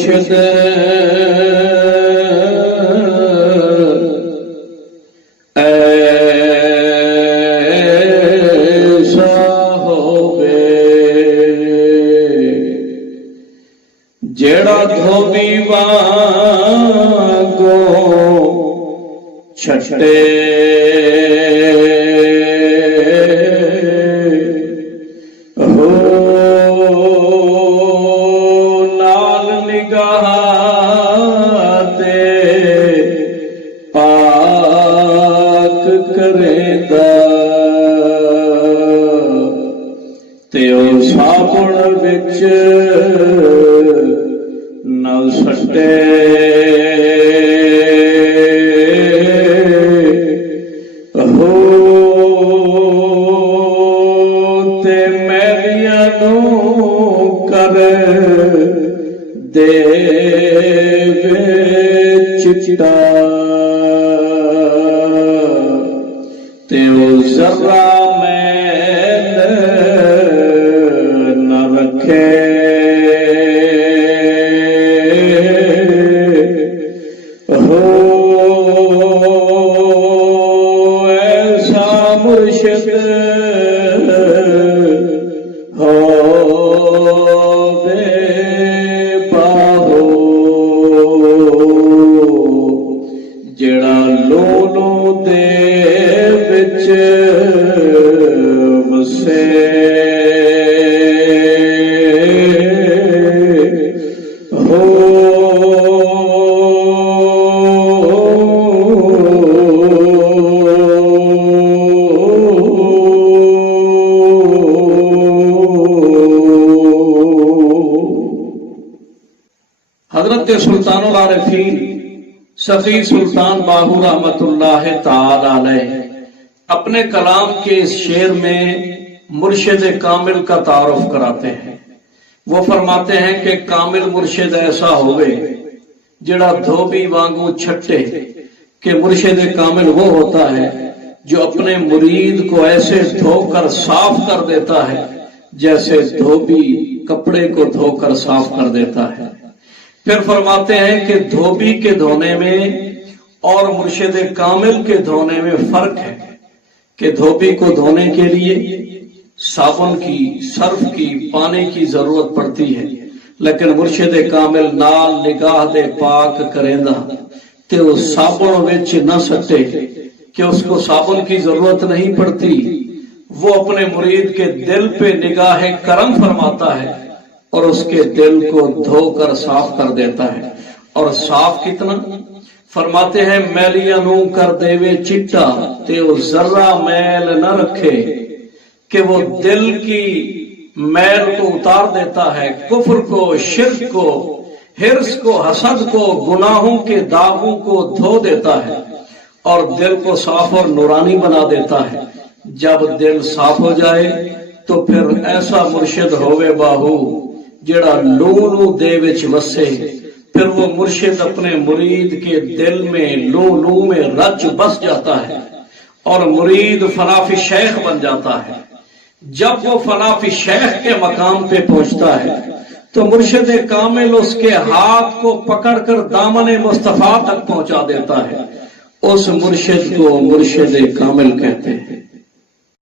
मुर्शिद ऐसा होवे जेड़ा धोबी वांगो छटे साबुण विच नल सटे हो ते मैलियां नूं कर देवे चिट्टा ते ओ जरा मुर्शिद होवे बाहो जेड़ा लोलो दे विच वसे हो हजरत सुल्तानुल आरिफीन सफी सुल्तान बाहू रहमतुल्लाह ताला अलैह अपने कलाम के इस शेर में मुर्शिद कामिल का तारुफ कराते हैं। वो फरमाते हैं कि कामिल मुर्शिद ऐसा होवे जेड़ा धोबी वांगू छट्टे कि मुर्शिद कामिल वो होता है जो अपने मुरीद को ऐसे धोकर साफ कर देता है जैसे धोबी कपड़े को धोकर साफ कर देता है। फिर फरमाते हैं कि धोबी के धोने में और मुर्शिद कामिल के धोने में फर्क है कि धोबी को धोने के लिए साबुन की, सर्फ की, पानी की जरूरत पड़ती है, लेकिन मुर्शिद कामिल नाल निगाह दे पाक करेंदा ते वो साबुन विच न सटे कि उसको साबुन की जरूरत नहीं पड़ती। वो अपने मुरीद के दिल पे निगाह करम फरमाता है और उसके दिल को धोकर साफ कर देता है। और साफ कितना? फरमाते हैं मैलियां नूं कर देवे चिट्टा ते वो जर्रा मैल न रखे कि वो दिल की मैल को उतार देता है, कुफ्र को, शिर्क को, हिर्स को, हसद को, गुनाहों के दागों को धो देता है और दिल को साफ और नूरानी बना देता है। जब दिल साफ हो जाए तो फिर ऐसा मुर्शिद होवे बाहू जेड़ा लू दे विच वसे। फिर वो मुर्शिद अपने मुरीद के दिल में लू में रच बस जाता है और मुरीद फनाफी शेख बन जाता है। जब वो फनाफी शेख के मकाम पे पहुंचता है तो मुर्शिद कामिल उसके हाथ को पकड़कर दामने मुस्तफा तक पहुंचा देता है। उस मुर्शिद को मुर्शिद कामिल कहते हैं।